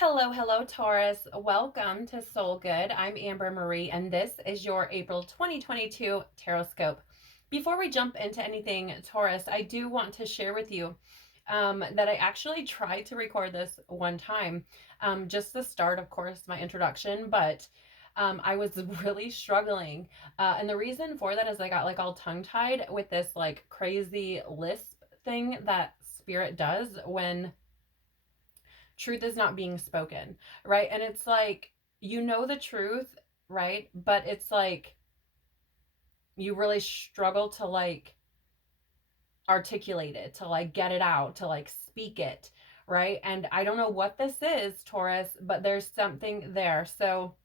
Hello, Taurus. Welcome to Soul Good. I'm Amber Marie, and this is your April 2022 Tarotscope. Before we jump into anything, Taurus, I do want to share with you that I actually tried to record this one time. Just the start, of course, my introduction, but I was really struggling. And the reason for that is I got like all tongue tied with this like crazy lisp thing that Spirit does when truth is not being spoken, right? And it's like, you know the truth, right? But it's like you really struggle to like articulate it, to like get it out, to like speak it, right? And I don't know what this is, Taurus, but there's something there. So,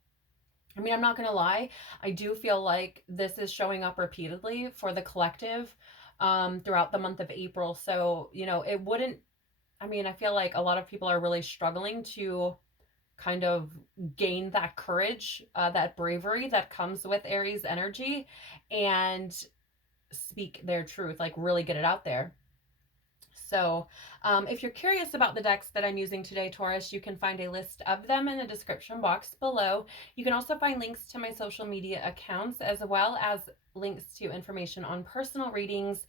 I mean, I'm not going to lie. I do feel like this is showing up repeatedly for the collective throughout the month of April. So, it wouldn't, I mean, I feel like a lot of people are really struggling to kind of gain that courage, that bravery that comes with Aries energy and speak their truth, like really get it out there. So, if you're curious about the decks that I'm using today, Taurus, you can find a list of them in the description box below. You can also find links to my social media accounts as well as links to information on personal readings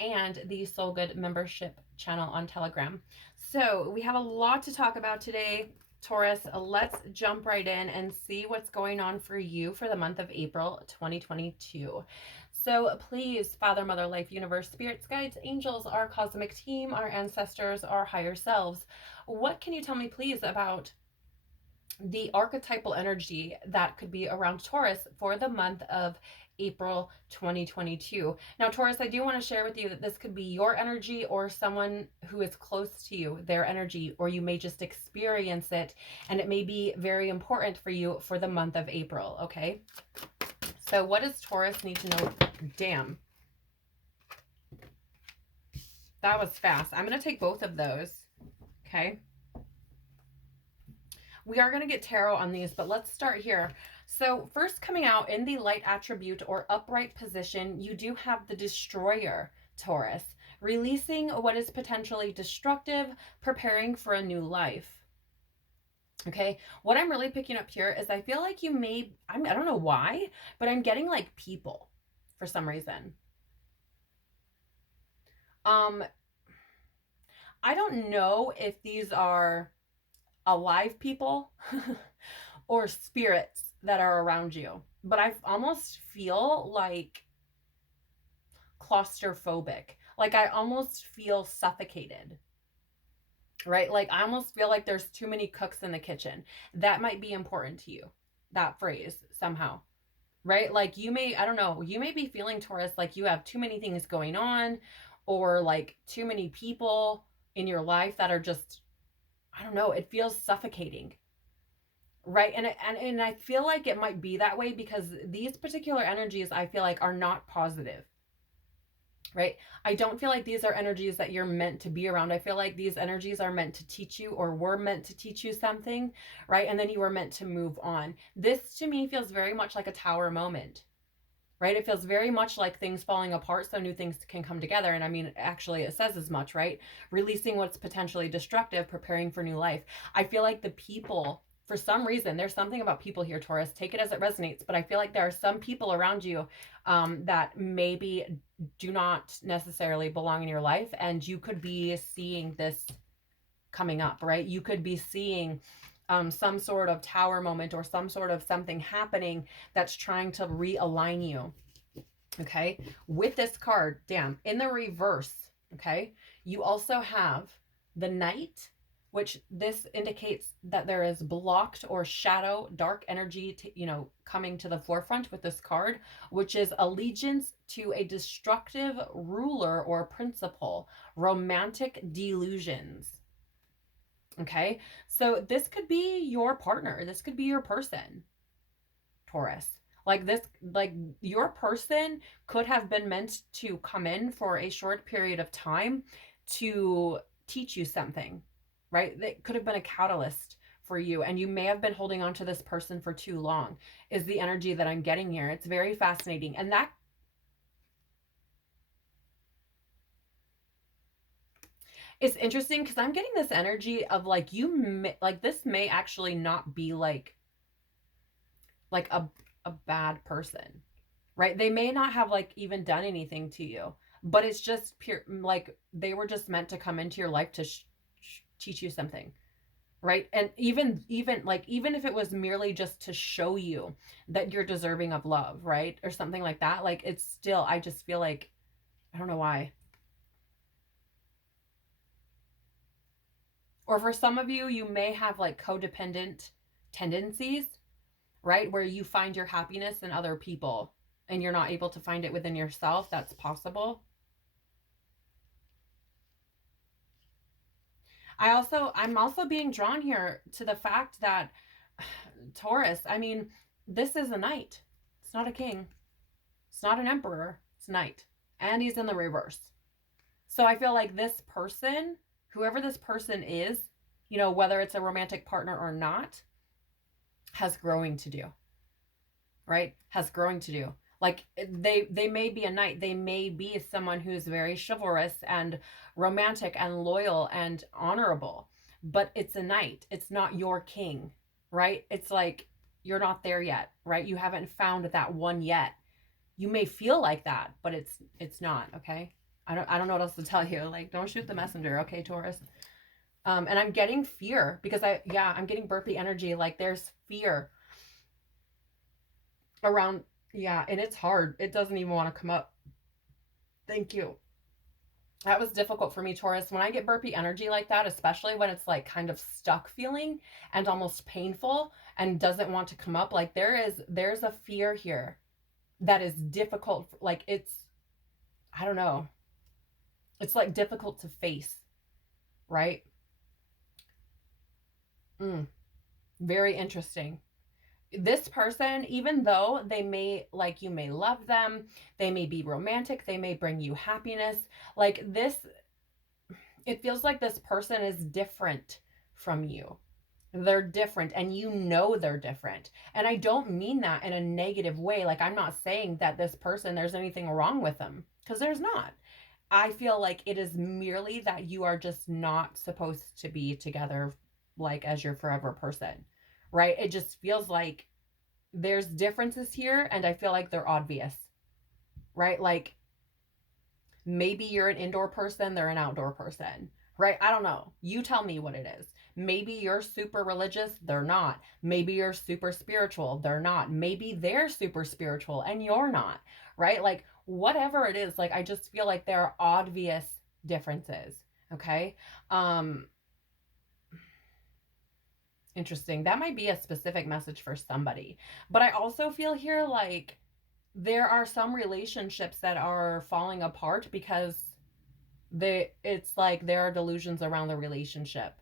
and the Soul Good membership channel on Telegram. So, we have a lot to talk about today. Taurus, let's jump right in and see what's going on for you for the month of April 2022. So please, Father, Mother, Life, Universe, Spirits, Guides, Angels, our cosmic team, our ancestors, our higher selves, what can you tell me, please, about the archetypal energy that could be around Taurus for the month of April 2022. Now, Taurus, I do want to share with you that this could be your energy or someone who is close to you, their energy, or you may just experience it, and it may be very important for you for the month of April, okay? So what does Taurus need to know? Damn. That was fast. I'm going to take both of those, okay? We are going to get tarot on these, but let's start here. So first, coming out in the light attribute or upright position, you do have the Destroyer, Taurus, releasing what is potentially destructive, preparing for a new life. Okay, what I'm really picking up here is I feel like you may, I don't know why, but I'm getting like people for some reason. I don't know if these are alive people or spirits that are around you, but I almost feel like claustrophobic. Like I almost feel suffocated, right? Like I almost feel like there's too many cooks in the kitchen. That might be important to you, that phrase somehow, right? Like you may, I don't know, you may be feeling, Taurus, like you have too many things going on or like too many people in your life that are just, I don't know, it feels suffocating. Right. And I feel like it might be that way because these particular energies I feel like are not positive. Right. I don't feel like these are energies that you're meant to be around. I feel like these energies are meant to teach you or were meant to teach you something. Right. And then you were meant to move on. This to me feels very much like a tower moment. Right. It feels very much like things falling apart so new things can come together. And I mean, actually, it says as much, right? Releasing what's potentially destructive, preparing for new life. I feel like the people, for some reason, there's something about people here, Taurus. Take it as it resonates. But I feel like there are some people around you that maybe do not necessarily belong in your life. And you could be seeing this coming up, right? You could be seeing some sort of tower moment or some sort of something happening that's trying to realign you. Okay. With this card, damn, in the reverse, okay, you also have the Knight, which this indicates that there is blocked or shadow, dark energy, coming to the forefront with this card, which is allegiance to a destructive ruler or principle, romantic delusions. Okay, so this could be your partner. This could be your person, Taurus. Like your person could have been meant to come in for a short period of time to teach you something, right? That could have been a catalyst for you. And you may have been holding on to this person for too long, is the energy that I'm getting here. It's very fascinating. And It's interesting because I'm getting this energy of like like this may actually not be like a bad person, right? They may not have like even done anything to you, but it's just pure, like they were just meant to come into your life to teach you something, right? And even if it was merely just to show you that you're deserving of love, right? Or something like that, like it's still, I just feel like, I don't know why. Or for some of you, you may have like codependent tendencies, right? Where you find your happiness in other people and you're not able to find it within yourself. That's possible. I'm also being drawn here to the fact that Taurus, I mean, this is a knight. It's not a king. It's not an emperor. It's a knight. And he's in the reverse. So I feel like this person, whoever this person is, you know, whether it's a romantic partner or not, has growing to do. Right? Has growing to do. Like they may be a knight. They may be someone who's very chivalrous and romantic and loyal and honorable. But it's a knight. It's not your king, right? It's like you're not there yet, right? You haven't found that one yet. You may feel like that, but it's not, okay? I don't know what else to tell you. Like, don't shoot the messenger, okay, Taurus? And I'm getting fear because I'm getting burpee energy. Like there's fear around, yeah, and it's hard. It doesn't even want to come up. Thank you. That was difficult for me, Taurus. When I get burpee energy like that, especially when it's like kind of stuck feeling and almost painful and doesn't want to come up, like there's a fear here that is difficult. Like I don't know. It's like difficult to face, right? Very interesting. This person, even though they may, like, you may love them, they may be romantic, they may bring you happiness, like this, it feels like this person is different from you. They're different and you know they're different. And I don't mean that in a negative way. Like, I'm not saying that this person, there's anything wrong with them, because there's not. I feel like it is merely that you are just not supposed to be together, like, as your forever person, right? It just feels like there's differences here and I feel like they're obvious, right? Like maybe you're an indoor person, they're an outdoor person, right? I don't know. You tell me what it is. Maybe you're super religious, they're not. Maybe you're super spiritual, they're not. Maybe they're super spiritual and you're not, right? Like whatever it is, like I just feel like there are obvious differences, okay? Um Interesting. That might be a specific message for somebody. But I also feel here like there are some relationships that are falling apart because it's like there are delusions around the relationship,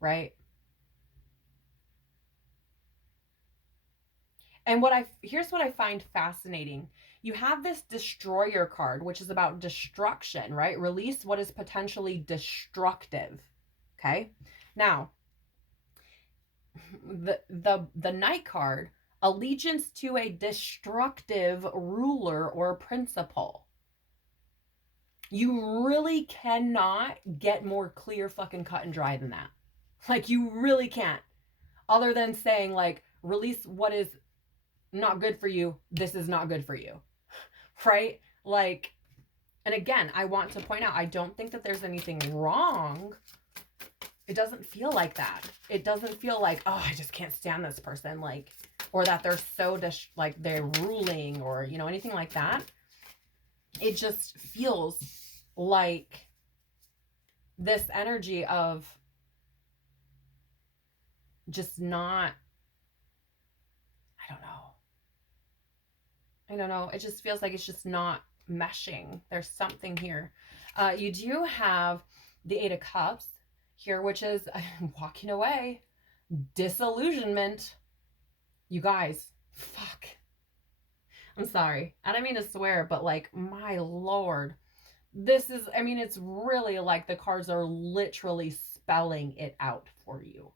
right? And here's what I find fascinating. You have this destroyer card, which is about destruction, right? Release what is potentially destructive. Okay? Now, the knight card, allegiance to a destructive ruler or principle. You really cannot get more clear, fucking cut and dry than that. Like you really can't. Other than saying like release what is not good for you. This is not good for you. Right? Like, and again, I want to point out I don't think that there's anything wrong. It doesn't feel like that. It doesn't feel like, oh, I just can't stand this person, like, or that they're so like they're ruling, or you know, anything like that. It just feels like this energy of just not, I don't know. It just feels like it's just not meshing. There's something here. You do have the Eight of Cups here, which is walking away, disillusionment. You guys, fuck. I'm sorry. I don't mean to swear, but like, my Lord. This is, I mean, it's really like the cards are literally spelling it out for you.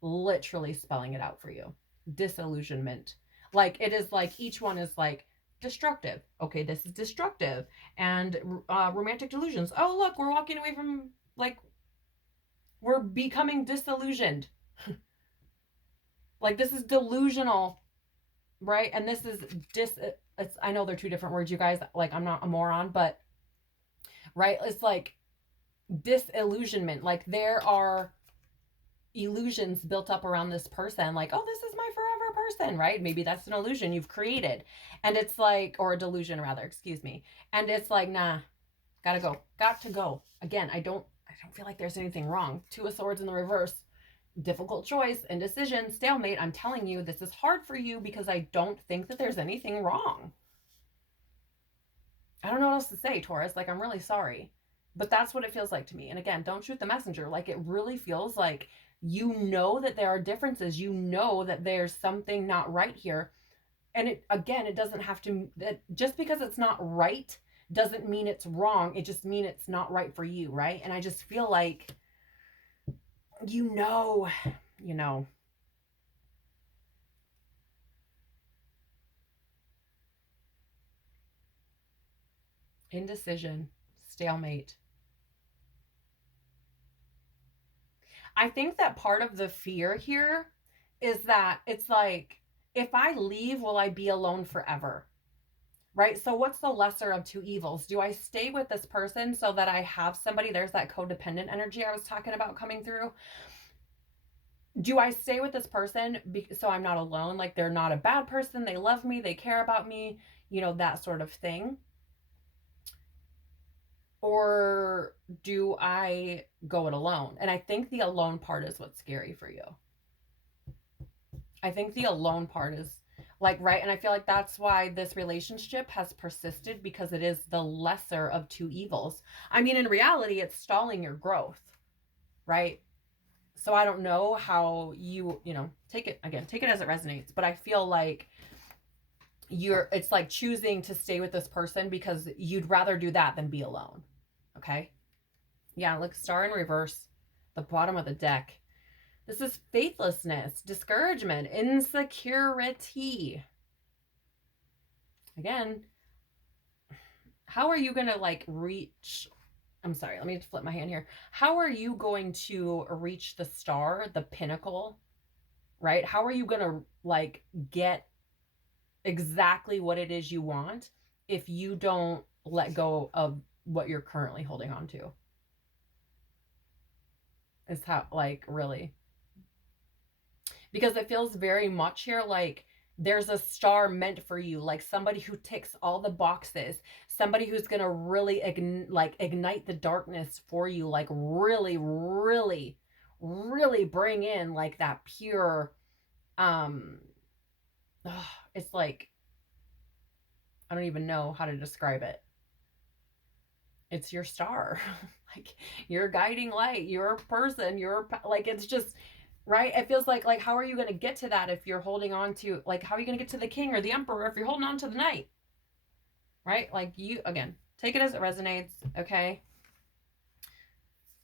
Literally spelling it out for you. Disillusionment. Like, it is like, each one is like, destructive. Okay, this is destructive. And romantic delusions. Oh, look, we're walking away from like we're becoming disillusioned. Like this is delusional, right? And this is it's, I know they're two different words, you guys, like I'm not a moron, but right, it's like disillusionment. Like there are illusions built up around this person, like, oh, this is my forever person, right? Maybe that's an illusion you've created, and it's like, or a delusion rather, excuse me. And it's like, nah, gotta go, got to go. Again, I don't feel like there's anything wrong. Two of Swords in the reverse, difficult choice, indecision, stalemate. I'm telling you, this is hard for you because I don't think that there's anything wrong. I don't know what else to say, Taurus. Like, I'm really sorry, but that's what it feels like to me. And again, don't shoot the messenger. Like, it really feels like you know that there are differences. You know that there's something not right here. And it, again, it doesn't have to, that just because it's not right doesn't mean it's wrong. It just means it's not right for you, right? And I just feel like, you know. Indecision, stalemate. I think that part of the fear here is that it's like, if I leave, will I be alone forever? Right? So what's the lesser of two evils? Do I stay with this person so that I have somebody? There's that codependent energy I was talking about coming through. Do I stay with this person so I'm not alone? Like they're not a bad person. They love me. They care about me, that sort of thing. Or do I go it alone? And I think the alone part is what's scary for you. I think the alone part is like, right. And I feel like that's why this relationship has persisted, because it is the lesser of two evils. I mean, in reality, it's stalling your growth, right? So I don't know how take it as it resonates. But I feel like it's like choosing to stay with this person because you'd rather do that than be alone. Okay. Yeah, look, star in reverse, the bottom of the deck. This is faithlessness, discouragement, insecurity. Again, how are you going to like reach? I'm sorry, let me flip my hand here. How are you going to reach the star, the pinnacle, right? How are you going to like get exactly what it is you want if you don't let go of what you're currently holding on to? Is how, like, really, because it feels very much here like there's a star meant for you, like somebody who ticks all the boxes, somebody who's gonna really ignite the darkness for you, like really, really, really bring in like that pure, it's like, I don't even know how to describe it. It's your star. Like your guiding light, your person, your, like, it's just, right? It feels like how are you going to get to that if you're holding on to, like, how are you going to get to the king or the emperor if you're holding on to the knight? Right? Like, you, again, take it as it resonates. Okay.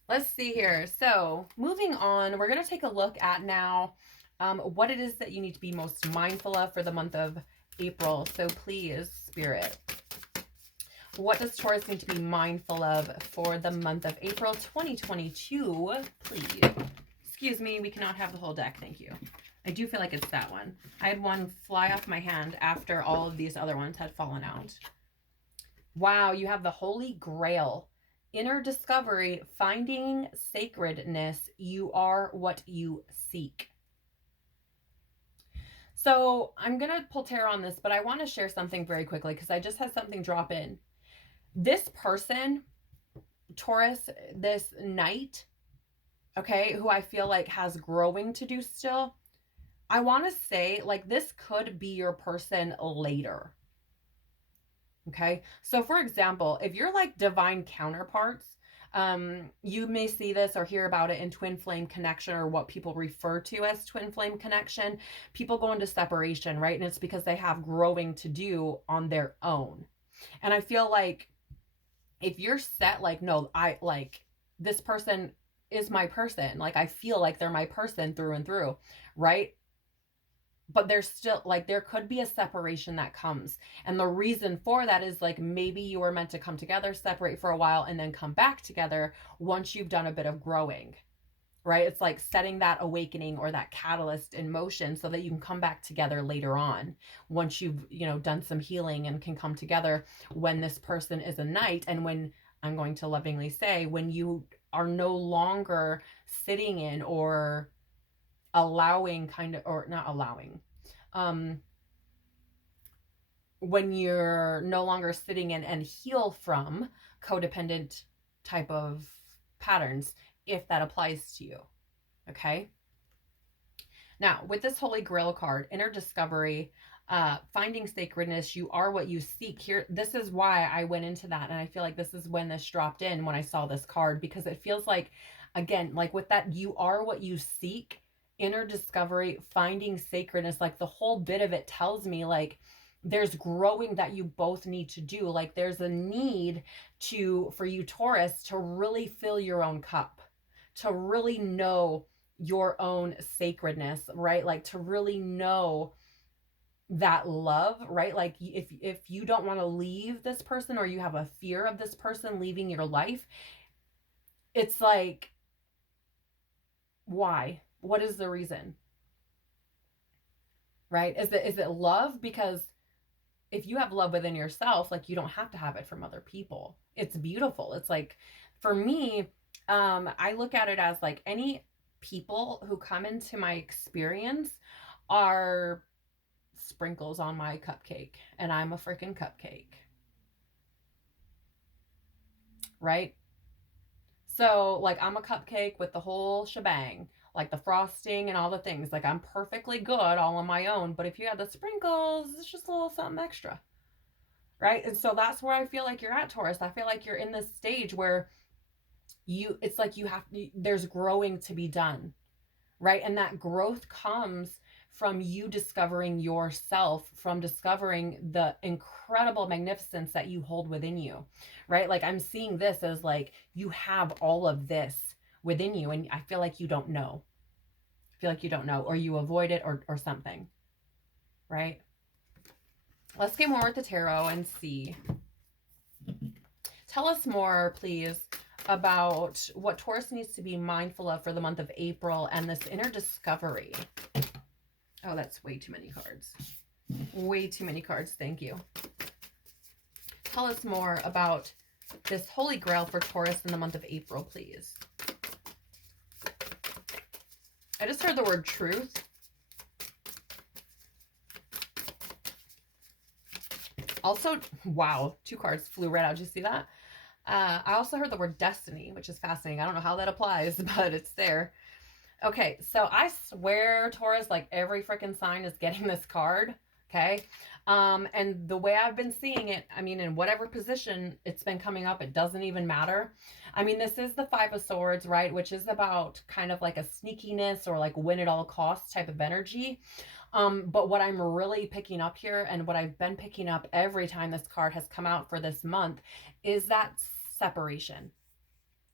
Let's see here. So moving on, we're going to take a look at now what it is that you need to be most mindful of for the month of April. So please, Spirit, what does Taurus need to be mindful of for the month of April 2022? Please. Excuse me, we cannot have the whole deck. Thank you. I do feel like it's that one. I had one fly off my hand after all of these other ones had fallen out. Wow, you have the Holy Grail. Inner discovery, finding sacredness. You are what you seek. So I'm going to pull tarot on this, but I want to share something very quickly because I just had something drop in. This person, Taurus, this knight, okay, who I feel like has growing to do still, I want to say, like, this could be your person later. Okay, so for example, if you're like divine counterparts, you may see this or hear about it in twin flame connection, or what people refer to as twin flame connection. People go into separation, right? And it's because they have growing to do on their own. And I feel like if you're set, like, no, I like this person is my person, like I feel like they're my person through and through, right? but there's still like, there could be a separation that comes. And the reason for that is like, maybe you were meant to come together, separate for a while, and then come back together once you've done a bit of growing, right? It's like setting that awakening or that catalyst in motion so that you can come back together later on once you've, you know, done some healing and can come together when this person is a knight. And when, I'm going to lovingly say, when you are no longer sitting in or allowing kind of, or not allowing, when you're no longer sitting in and heal from codependent type of patterns, if that applies to you. Okay. Now, with this Holy Grail card, inner discovery, finding sacredness, you are what you seek here. This is why I went into that. And I feel like this is when this dropped in when I saw this card, because it feels like, again, like with that, you are what you seek, inner discovery, finding sacredness, like the whole bit of it tells me like there's growing that you both need to do. Like there's a need for you, Taurus, to really fill your own cup, to really know your own sacredness, right? Like to really know that love, right? Like if you don't want to leave this person, or you have a fear of this person leaving your life, it's like, why? What is the reason? Right? Is it love? Because if you have love within yourself, like you don't have to have it from other people. It's beautiful. It's like, for me, I look at it as like any people who come into my experience are sprinkles on my cupcake, and I'm a freaking cupcake, right? So like I'm a cupcake with the whole shebang, like the frosting and all the things. Like I'm perfectly good all on my own, but if you have the sprinkles, it's just a little something extra, right? And so that's where I feel like you're at, Taurus. I feel like you're in this stage where it's like there's growing to be done, right? And that growth comes from you discovering yourself, from discovering the incredible magnificence that you hold within you, right? Like I'm seeing this as like you have all of this within you, and I feel like you don't know. I feel like you don't know, or you avoid it, or something, right? Let's get more with the tarot and see. Tell us more, please, about what Taurus needs to be mindful of for the month of April and this inner discovery. Oh, that's way too many cards. Way too many cards. Thank you. Tell us more about this Holy Grail for Taurus in the month of April, please. I just heard the word truth. Also, wow, 2 cards flew right out. Did you see that? I also heard the word destiny, which is fascinating. I don't know how that applies, but it's there. Okay, so I swear, Taurus, like every freaking sign is getting this card, okay? And the way I've been seeing it, I mean, in whatever position it's been coming up, it doesn't even matter. I mean, this is the 5 of Swords, right? Which is about kind of like a sneakiness or like win at all costs type of energy. But what I'm really picking up here, and what I've been picking up every time this card has come out for this month, is that separation.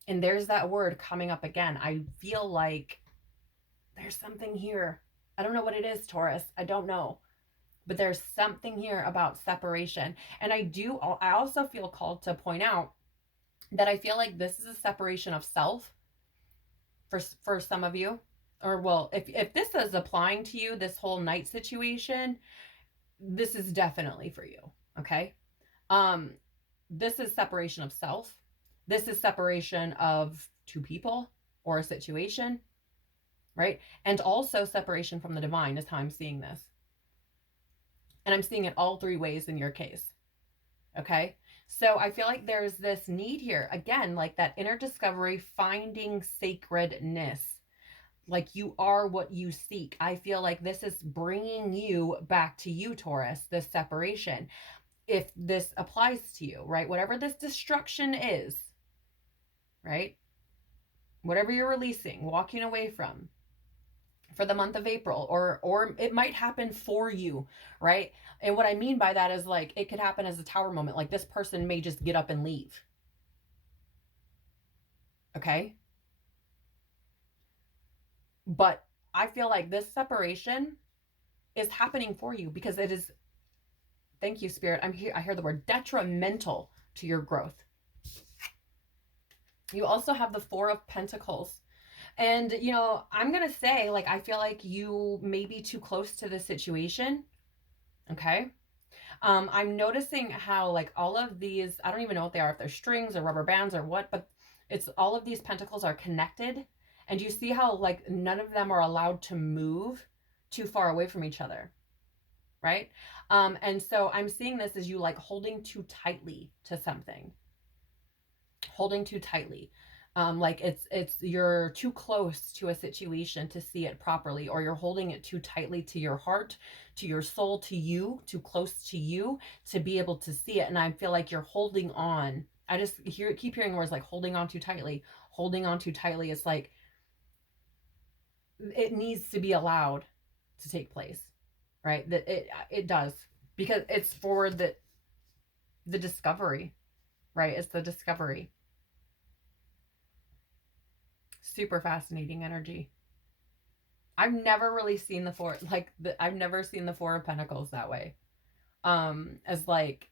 And there's that word coming up again. I feel like there's something here. I don't know what it is, Taurus. I don't know. But there's something here about separation. And I also feel called to point out that I feel like this is a separation of self for some of you. Or well, if this is applying to you, this whole night situation, this is definitely for you. Okay. This is separation of self. This is separation of 2 people or a situation, right? And also separation from the divine is how I'm seeing this. And I'm seeing it all 3 ways in your case. Okay. So I feel like there's this need here, again, like that inner discovery, finding sacredness. Like you are what you seek. I feel like this is bringing you back to you, Taurus, this separation. If this applies to you, right? Whatever this destruction is, right? Whatever you're releasing, walking away from for the month of April, or it might happen for you, right? And what I mean by that is like it could happen as a tower moment. Like this person may just get up and leave. Okay? But I feel like this separation is happening for you because it is, thank you, Spirit. I hear the word detrimental to your growth. You also have the Four of Pentacles. And, you know, I'm going to say, like, I feel like you may be too close to the situation. Okay. I'm noticing how, like, all of these, I don't even know what they are, if they're strings or rubber bands or what, but it's all of these pentacles are connected. And you see how, like, none of them are allowed to move too far away from each other. Right. And so I'm seeing this as you, like, holding too tightly to something. Holding too tightly. Like it's you're too close to a situation to see it properly, or you're holding it too tightly to your heart, to your soul, to you, too close to you to be able to see it. And I feel like you're holding on. I just keep hearing words like holding on too tightly, holding on too tightly. It's like it needs to be allowed to take place, right? That it does, because it's for the discovery, right? It's the discovery. Super fascinating energy. I've never really seen the four, like I've never seen the Four of Pentacles that way. As like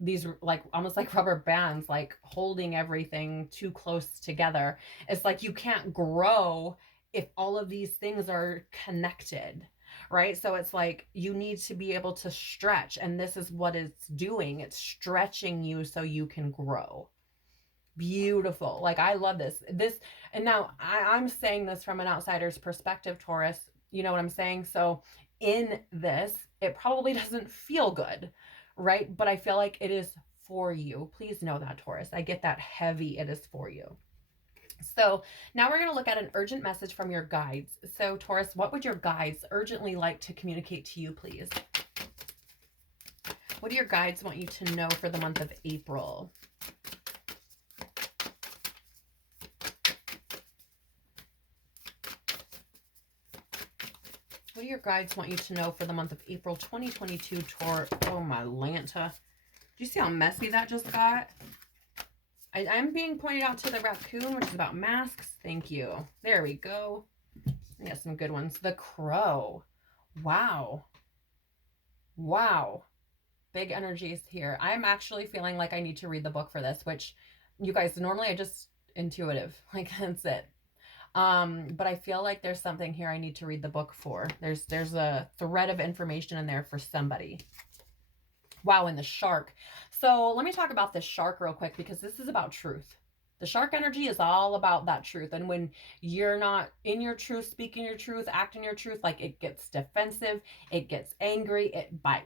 these, like almost like rubber bands, like holding everything too close together. It's like you can't grow if all of these things are connected, right? So it's like you need to be able to stretch, and this is what it's doing. It's stretching you so you can grow. Beautiful. Like, I love this. And now I'm saying this from an outsider's perspective, Taurus. You know what I'm saying? So in this, it probably doesn't feel good, right? But I feel like it is for you. Please know that, Taurus. I get that heavy. It is for you. So now we're going to look at an urgent message from your guides. So Taurus, what would your guides urgently like to communicate to you, please? What do your guides want you to know for the month of April? What do your guides want you to know for the month of April 2022, Taurus? Oh, my Lanta. Do you see how messy that just got? I'm being pointed out to the raccoon, which is about masks. Thank you. There we go. I got some good ones. The crow. Wow. Wow. Big energies here. I'm actually feeling like I need to read the book for this, which you guys, normally I just intuitive. Like, that's it. But I feel like there's something here I need to read the book for. There's a thread of information in there for somebody. Wow, and the shark. So let me talk about this shark real quick, because this is about truth. The shark energy is all about that truth. And when you're not in your truth, speaking your truth, acting your truth, like, it gets defensive, it gets angry, it bites.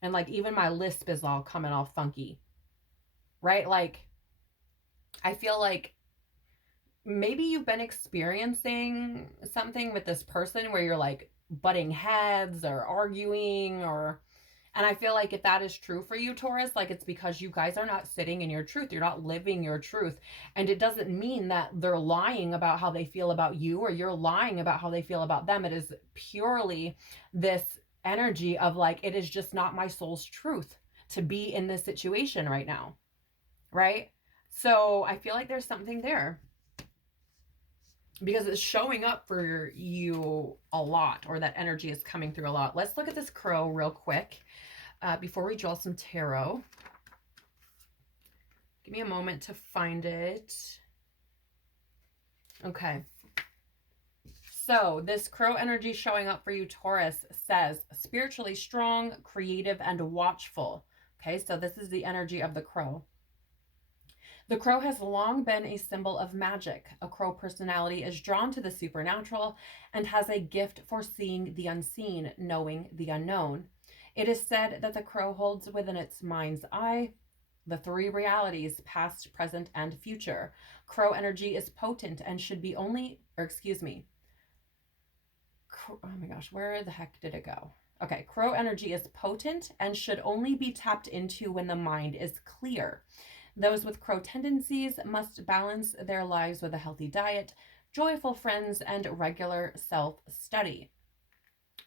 And like, even my lisp is all coming all funky, right? Like, I feel like maybe you've been experiencing something with this person where you're like butting heads or arguing, and I feel like if that is true for you, Taurus, like, it's because you guys are not sitting in your truth. You're not living your truth. And it doesn't mean that they're lying about how they feel about you, or you're lying about how they feel about them. It is purely this energy of like, it is just not my soul's truth to be in this situation right now, right? So I feel like there's something there, because it's showing up for you a lot, or that energy is coming through a lot. Let's look at this crow real quick before we draw some tarot. Give me a moment to find it. Okay. So this crow energy showing up for you, Taurus, says spiritually strong, creative, and watchful. Okay, so this is the energy of the crow. The crow has long been a symbol of magic. A crow personality is drawn to the supernatural and has a gift for seeing the unseen, knowing the unknown. It is said that the crow holds within its mind's eye the three realities, past, present, and future. Crow energy is potent and should be oh my gosh, where the heck did it go? Okay, crow energy is potent and should only be tapped into when the mind is clear. Those with crow tendencies must balance their lives with a healthy diet, joyful friends, and regular self-study.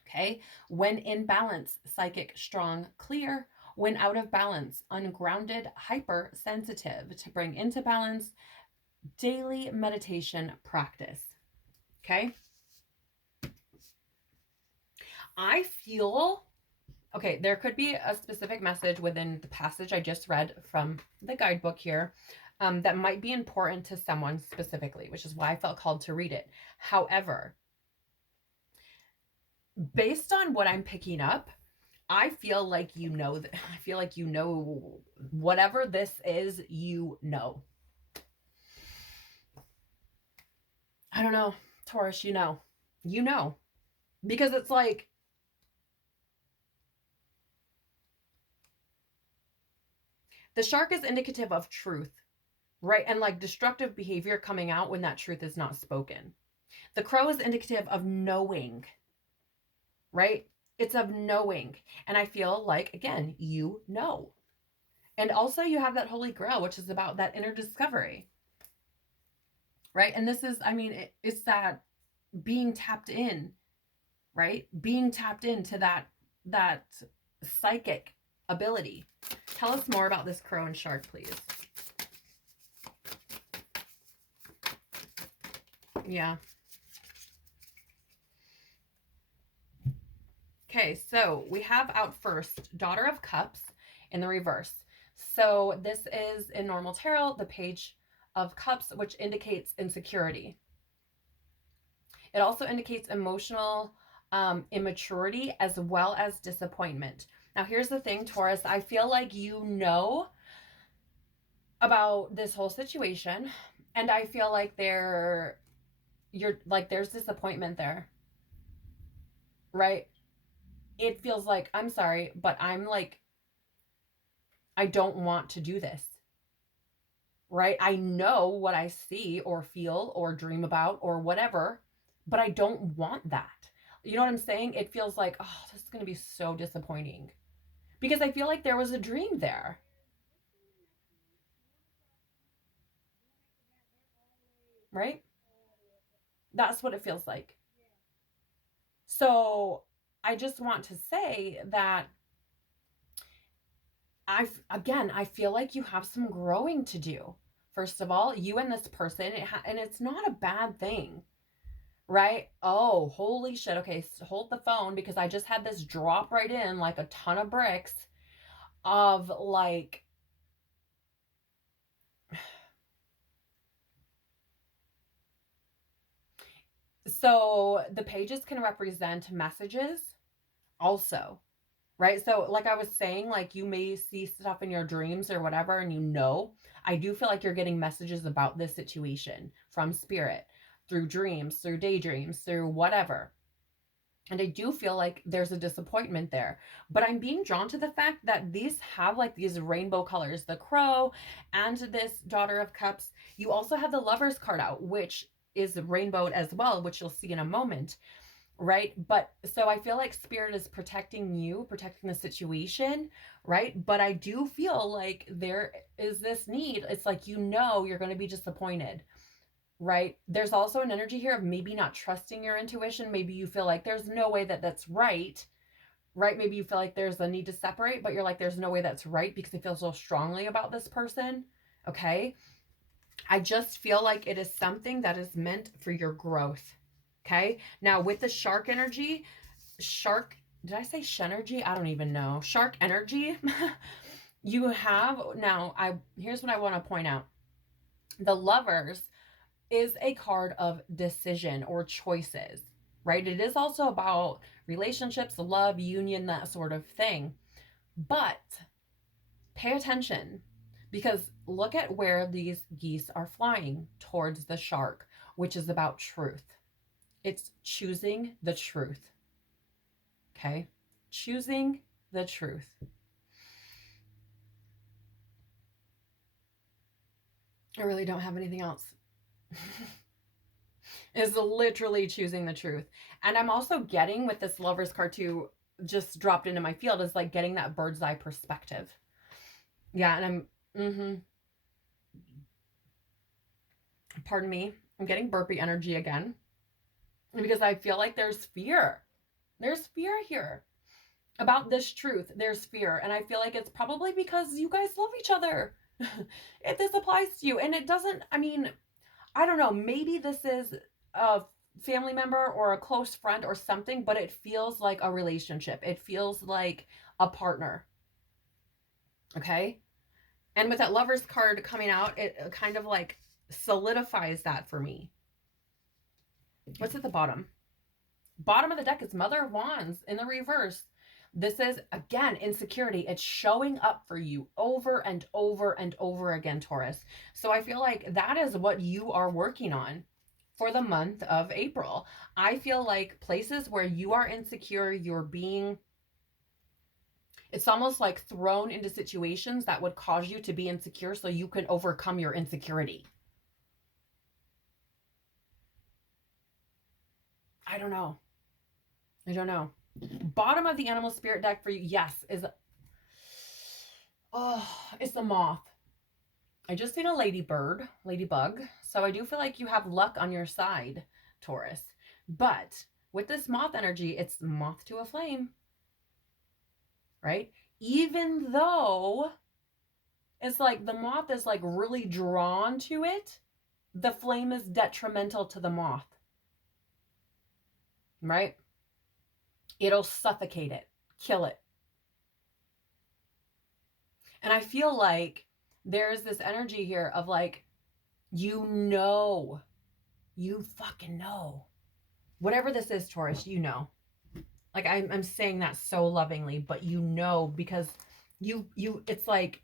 Okay, when in balance, psychic, strong, clear. When out of balance, ungrounded, hypersensitive. To bring into balance, daily meditation practice. Okay. I feel, okay, there could be a specific message within the passage I just read from the guidebook here that might be important to someone specifically, which is why I felt called to read it. However, based on what I'm picking up, I feel like you know that I feel like you know whatever this is, you know. I don't know, Taurus, you know. You know. Because it's like the shark is indicative of truth, right? And like destructive behavior coming out when that truth is not spoken. The crow is indicative of knowing, right? It's of knowing. And I feel like, again, you know. And also you have that Holy Grail, which is about that inner discovery, right? And this is, I mean, it's that being tapped in, right? Being tapped into that psychic ability. Tell us more about this crow and shark, please. Yeah. Okay, so we have out first Daughter of Cups in the reverse. So this is in normal tarot, the Page of Cups, which indicates insecurity. It also indicates emotional immaturity as well as disappointment. Now, here's the thing, Taurus, I feel like you know about this whole situation, and I feel like there's disappointment there, right? It feels like, I'm sorry, but I'm like, I don't want to do this, right? I know what I see or feel or dream about or whatever, but I don't want that. You know what I'm saying? It feels like, oh, this is going to be so disappointing because I feel like there was a dream there, right? That's what it feels like. So I just want to say that I feel like you have some growing to do. First of all, you and this person, and it's not a bad thing, right? Oh, holy shit. Okay, hold the phone because I just had this drop right in like a ton of bricks of like, so the pages can represent messages also, right? So, like I was saying, like you may see stuff in your dreams or whatever, and you know, I do feel like you're getting messages about this situation from spirit through dreams, through daydreams, through whatever. And I do feel like there's a disappointment there. But I'm being drawn to the fact that these have like these rainbow colors, the crow and this Daughter of Cups. You also have the Lover's card out, which is rainbowed as well, which you'll see in a moment, right? But so I feel like spirit is protecting you, protecting the situation, right? But I do feel like there is this need. It's like, you know, you're going to be disappointed, right? There's also an energy here of maybe not trusting your intuition. Maybe you feel like there's no way that that's right, right? Maybe you feel like there's a need to separate, but you're like, there's no way that's right because I feel so strongly about this person. Okay. I just feel like it is something that is meant for your growth. Okay. Now with the shark energy, did I say shenergy? I don't even know. Shark energy. You have now, here's what I want to point out. The Lovers is a card of decision or choices, right? It is also about relationships, love, union, that sort of thing. But pay attention because look at where these geese are flying towards the shark, which is about truth. It's choosing the truth. Okay? Choosing the truth. I really don't have anything else. Is literally choosing the truth. And I'm also getting with this Lover's card too, just dropped into my field, is like getting that bird's eye perspective. Yeah, and pardon me, I'm getting burpy energy again because I feel like there's fear. There's fear here about this truth. There's fear. And I feel like it's probably because you guys love each other. If this applies to you. And it doesn't, I mean, I don't know, maybe this is family member or a close friend or something, but it feels like a relationship. It feels like a partner. Okay. And with that Lovers card coming out, it kind of like solidifies that for me. What's at the bottom? Bottom of the deck is Mother of Wands in the reverse. This is, again, insecurity. It's showing up for you over and over and over again, Taurus. So I feel like that is what you are working on for the month of April. I feel like places where you are insecure, you're being, it's almost like thrown into situations that would cause you to be insecure so you can overcome your insecurity. I don't know. Bottom of the animal spirit deck for you, yes, is, oh, it's the moth. I just seen a ladybug. So I do feel like you have luck on your side, Taurus. But with this moth energy, it's moth to a flame, right? Even though it's like the moth is like really drawn to it, the flame is detrimental to the moth, right? It'll suffocate it, kill it. And I feel like there's this energy here of like, you fucking know. Whatever this is, Taurus, you know. Like I'm saying that so lovingly, but you know, because it's like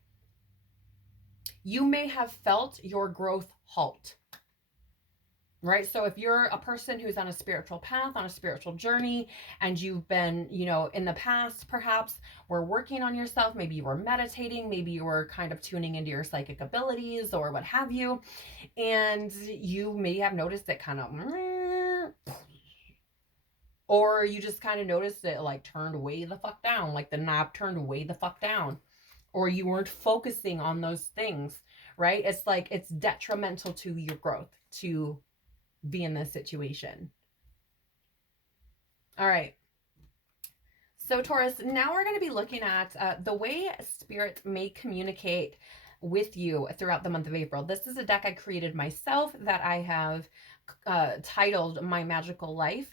you may have felt your growth halt. Right? So if you're a person who's on a spiritual path, on a spiritual journey, and you've been, in the past, perhaps were working on yourself, maybe you were meditating, maybe you were kind of tuning into your psychic abilities or what have you, and you may have noticed it kind of, or you just kind of noticed it like turned way the fuck down, like the knob turned way the fuck down, or you weren't focusing on those things, right? It's like it's detrimental to your growth to be in this situation. All right. So Taurus, now we're going to be looking at the way spirit may communicate with you throughout the month of April. This is a deck I created myself that I have titled My Magical Life.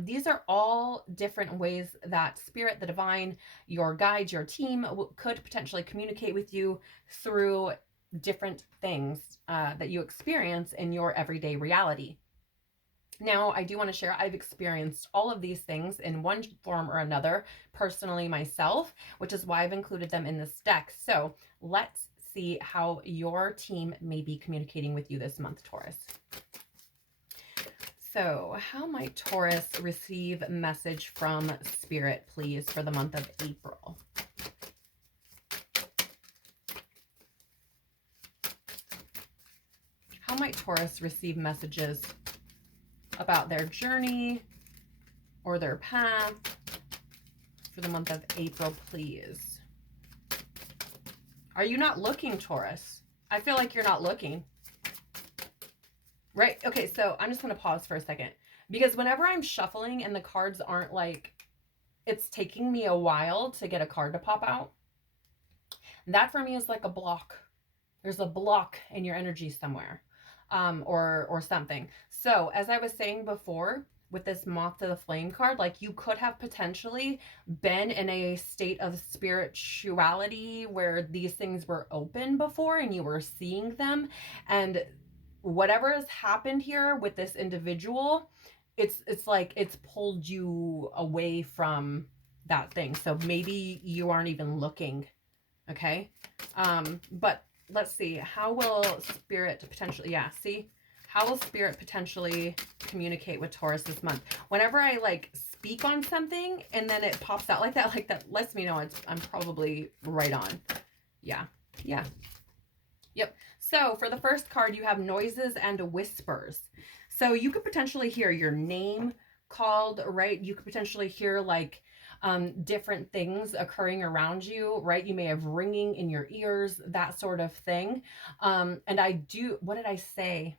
These are all different ways that spirit, the divine, your guides, your team could potentially communicate with you through different things that you experience in your everyday reality. Now, I do want to share, I've experienced all of these things in one form or another personally myself, which is why I've included them in this deck. So let's see how your team may be communicating with you this month, Taurus. So how might Taurus receive message from spirit, please, for the month of April? How might Taurus receive messages about their journey or their path for the month of April, please? Are you not looking, Taurus? I feel like you're not looking. Right? Okay, so I'm just going to pause for a second, because whenever I'm shuffling and the cards aren't like, it's taking me a while to get a card to pop out, that for me is like a block. There's a block in your energy somewhere. Or something. So as I was saying before, with this moth to the flame card, like you could have potentially been in a state of spirituality where these things were open before and you were seeing them, and whatever has happened here with this individual, it's like it's pulled you away from that thing. So maybe you aren't even looking. Okay. But let's see, how will spirit potentially, how will spirit potentially communicate with Taurus this month? Whenever I like speak on something and then it pops out like that lets me know I'm probably right on. Yeah. Yep. So for the first card, you have noises and whispers. So you could potentially hear your name called, right? You could potentially hear like different things occurring around you, right? You may have ringing in your ears, that sort of thing. And what did I say?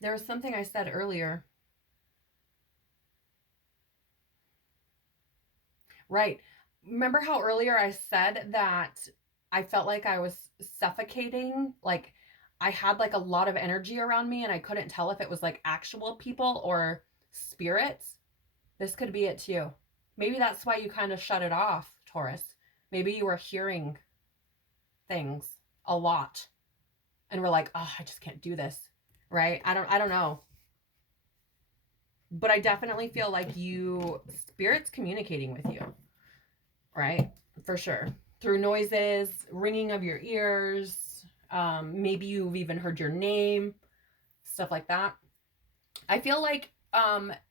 There was something I said earlier. Right. Remember how earlier I said that I felt like I was suffocating. Like I had like a lot of energy around me and I couldn't tell if it was like actual people or spirits. This could be it too. Maybe that's why you kind of shut it off, Taurus. Maybe you were hearing things a lot and were like, oh, I just can't do this. Right? I don't know. But I definitely feel like spirit's communicating with you. Right? For sure. Through noises, ringing of your ears, maybe you've even heard your name, stuff like that. I feel like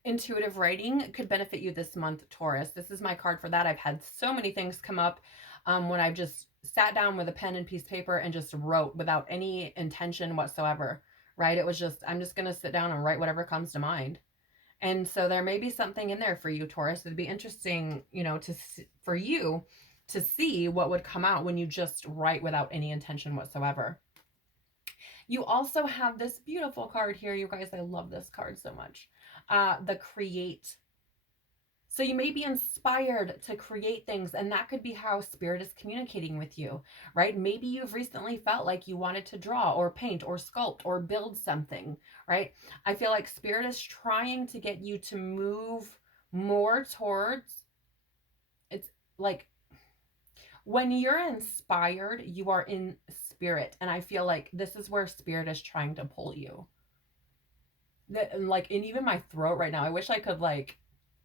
intuitive writing could benefit you this month, Taurus. This is my card for that. I've had so many things come up when I've just sat down with a pen and piece of paper and just wrote without any intention whatsoever, right? It was just, I'm just going to sit down and write whatever comes to mind. And so there may be something in there for you, Taurus. It'd be interesting, for you to see what would come out when you just write without any intention whatsoever. You also have this beautiful card here. You guys, I love this card so much. The Create. So you may be inspired to create things, and that could be how spirit is communicating with you, right? Maybe you've recently felt like you wanted to draw or paint or sculpt or build something, right? I feel like spirit is trying to get you to move more towards, it's like when you're inspired, you are in spirit. And I feel like this is where spirit is trying to pull you. And even my throat right now, I wish I could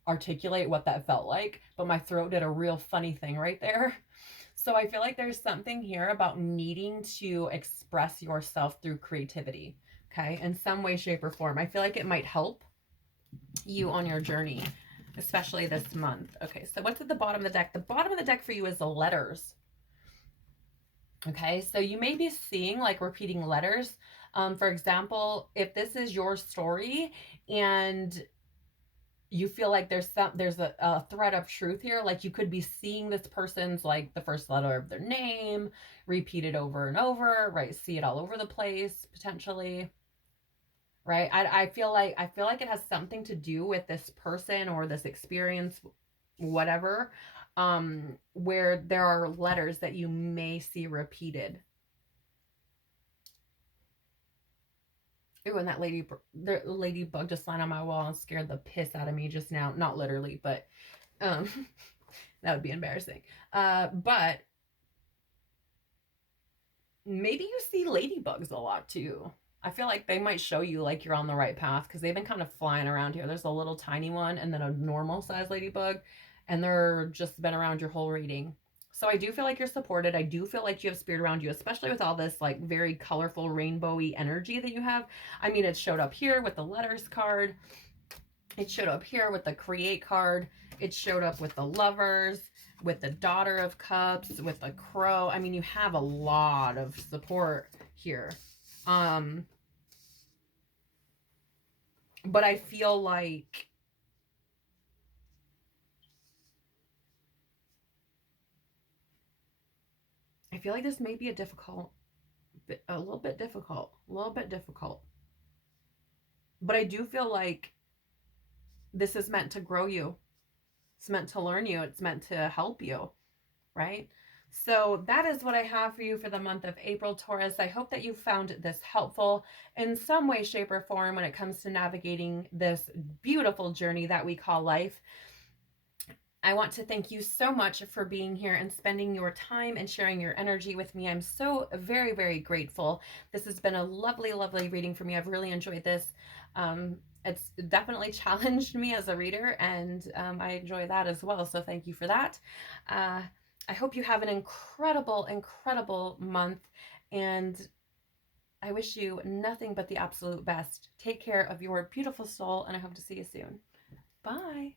articulate what that felt like, but my throat did a real funny thing right there. So I feel like there's something here about needing to express yourself through creativity, okay, in some way, shape, or form. I feel like it might help you on your journey, especially this month. Okay, so what's at the bottom of the deck? The bottom of the deck for you is the letters. Okay, so you may be seeing repeating letters. For example, if this is your story and you feel like there's a thread of truth here, you could be seeing this person's the first letter of their name repeated over and over, right? See it all over the place potentially, right? I feel like it has something to do with this person or this experience, whatever, where there are letters that you may see repeated. Ooh, and that ladybug just landed on my wall and scared the piss out of me just now. Not literally, but that would be embarrassing. But maybe you see ladybugs a lot too. I feel like they might show you you're on the right path because they've been kind of flying around here. There's a little tiny one and then a normal size ladybug, and they're just been around your whole reading. So I do feel like you're supported. I do feel like you have spirit around you, especially with all this very colorful rainbowy energy that you have. I mean, it showed up here with the letters card. It showed up here with the Create card. It showed up with the Lovers, with the Daughter of Cups, with the Crow. I mean, you have a lot of support here. But I feel like this may be a little bit difficult. But I do feel like this is meant to grow you. It's meant to learn you. It's meant to help you, right? So that is what I have for you for the month of April, Taurus. I hope that you found this helpful in some way, shape, or form when it comes to navigating this beautiful journey that we call life. I want to thank you so much for being here and spending your time and sharing your energy with me. I'm so very, very grateful. This has been a lovely, lovely reading for me. I've really enjoyed this. It's definitely challenged me as a reader, and I enjoy that as well. So thank you for that. I hope you have an incredible, incredible month, and I wish you nothing but the absolute best. Take care of your beautiful soul, and I hope to see you soon. Bye.